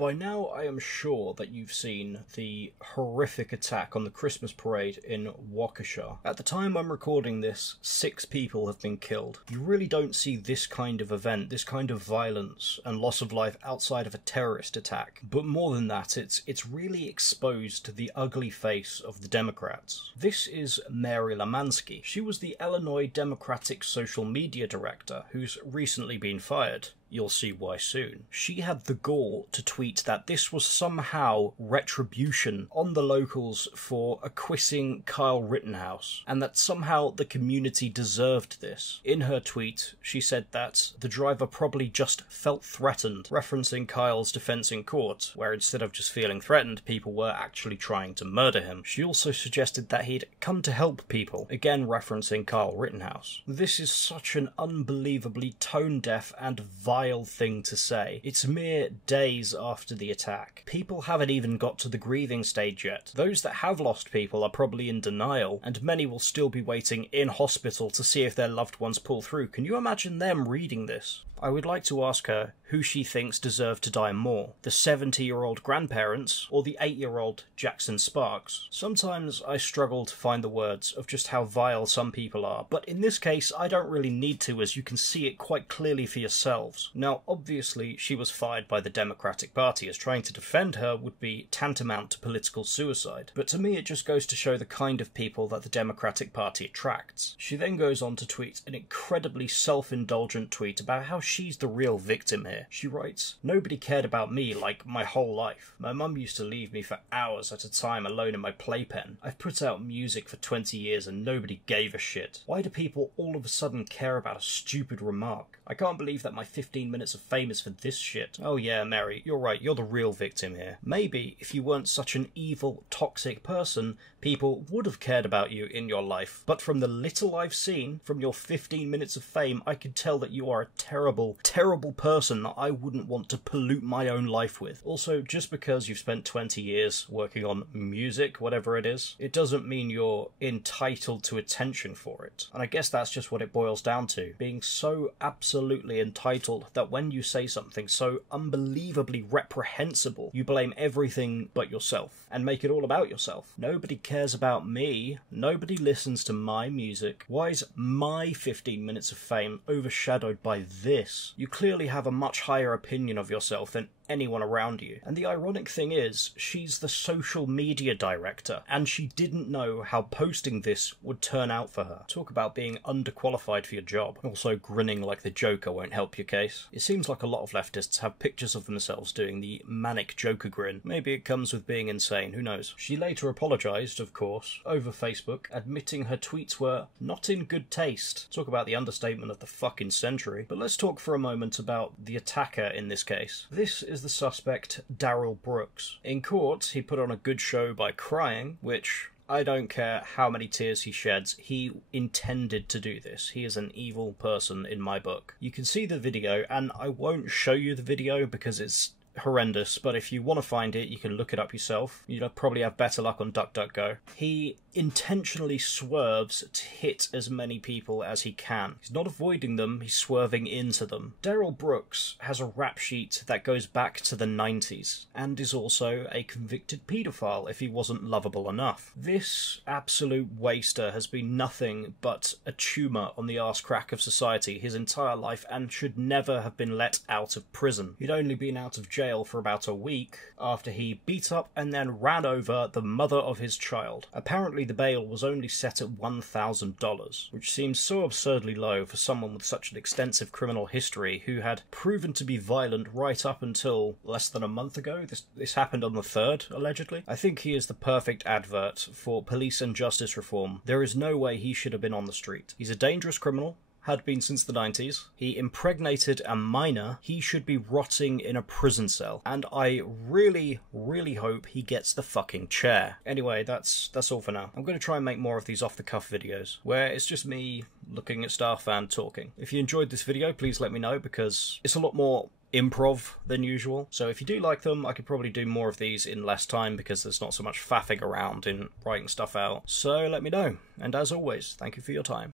By now I am sure that you've seen the horrific attack on the Christmas parade in Waukesha. At the time I'm recording this, 6 people have been killed. You really don't see this kind of event, this kind of violence and loss of life outside of a terrorist attack. But more than that, it's really exposed the ugly face of the Democrats. This is Mary Lemansky. She was the Illinois Democratic social media director who's recently been fired. You'll see why soon. She had the gall to tweet that this was somehow retribution on the locals for acquitting Kyle Rittenhouse, and that somehow the community deserved this. In her tweet, she said that the driver probably just felt threatened, referencing Kyle's defense in court, where instead of just feeling threatened, people were actually trying to murder him. She also suggested that he'd come to help people, again referencing Kyle Rittenhouse. This is such an unbelievably tone-deaf and vile thing to say. It's mere days after the attack. People haven't even got to the grieving stage yet. Those that have lost people are probably in denial, and many will still be waiting in hospital to see if their loved ones pull through. Can you imagine them reading this? I would like to ask her who she thinks deserved to die more, the 70-year-old grandparents or the 8-year-old Jackson Sparks. Sometimes I struggle to find the words of just how vile some people are, but in this case I don't really need to, as you can see it quite clearly for yourselves. Now obviously she was fired by the Democratic Party, as trying to defend her would be tantamount to political suicide, but to me it just goes to show the kind of people that the Democratic Party attracts. She then goes on to tweet an incredibly self-indulgent tweet about how she's the real victim here. She writes, "Nobody cared about me like my whole life. My mum used to leave me for hours at a time alone in my playpen. I've put out music for 20 years and nobody gave a shit. Why do people all of a sudden care about a stupid remark? I can't believe that my 15 minutes of fame is for this shit." Oh yeah, Mary, you're right, you're the real victim here. Maybe if you weren't such an evil, toxic person, people would have cared about you in your life. But from the little I've seen, from your 15 minutes of fame, I can tell that you are a terrible, terrible person that I wouldn't want to pollute my own life with. Also, just because you've spent 20 years working on music, whatever it is, it doesn't mean you're entitled to attention for it. And I guess that's just what it boils down to. Being so absolutely entitled that when you say something so unbelievably reprehensible, you blame everything but yourself and make it all about yourself. Nobody cares about me. Nobody listens to my music. Why is my 15 minutes of fame overshadowed by this? You clearly have a much higher opinion of yourself than anyone around you. And the ironic thing is, she's the social media director, and she didn't know how posting this would turn out for her. Talk about being underqualified for your job. Also, grinning like the Joker won't help your case. It seems like a lot of leftists have pictures of themselves doing the manic Joker grin. Maybe it comes with being insane, who knows. She later apologised, of course, over Facebook, admitting her tweets were not in good taste. Talk about the understatement of the fucking century. But let's talk for a moment about the attacker in this case. This is the suspect Darrell Brooks. In court, he put on a good show by crying, which I don't care how many tears he sheds, he intended to do this. He is an evil person in my book. You can see the video, and I won't show you the video because it's horrendous, but if you want to find it, you can look it up yourself. You'll probably have better luck on DuckDuckGo. He intentionally swerves to hit as many people as he can. He's not avoiding them, he's swerving into them. Darrell Brooks has a rap sheet that goes back to the 90s, and is also a convicted paedophile if he wasn't lovable enough. This absolute waster has been nothing but a tumour on the arse crack of society his entire life, and should never have been let out of prison. He'd only been out of jail for about a week after he beat up and then ran over the mother of his child. Apparently the bail was only set at $1,000, which seems so absurdly low for someone with such an extensive criminal history who had proven to be violent right up until less than a month ago. This happened on the 3rd, allegedly. I think he is the perfect advert for police and justice reform. There is no way he should have been on the street. He's a dangerous criminal, had been since the 90s. He impregnated a minor. He should be rotting in a prison cell. And I really, really hope he gets the fucking chair. Anyway, that's all for now. I'm going to try and make more of these off-the-cuff videos, where it's just me looking at stuff and talking. If you enjoyed this video, please let me know, because it's a lot more improv than usual. So if you do like them, I could probably do more of these in less time, because there's not so much faffing around in writing stuff out. So let me know. And as always, thank you for your time.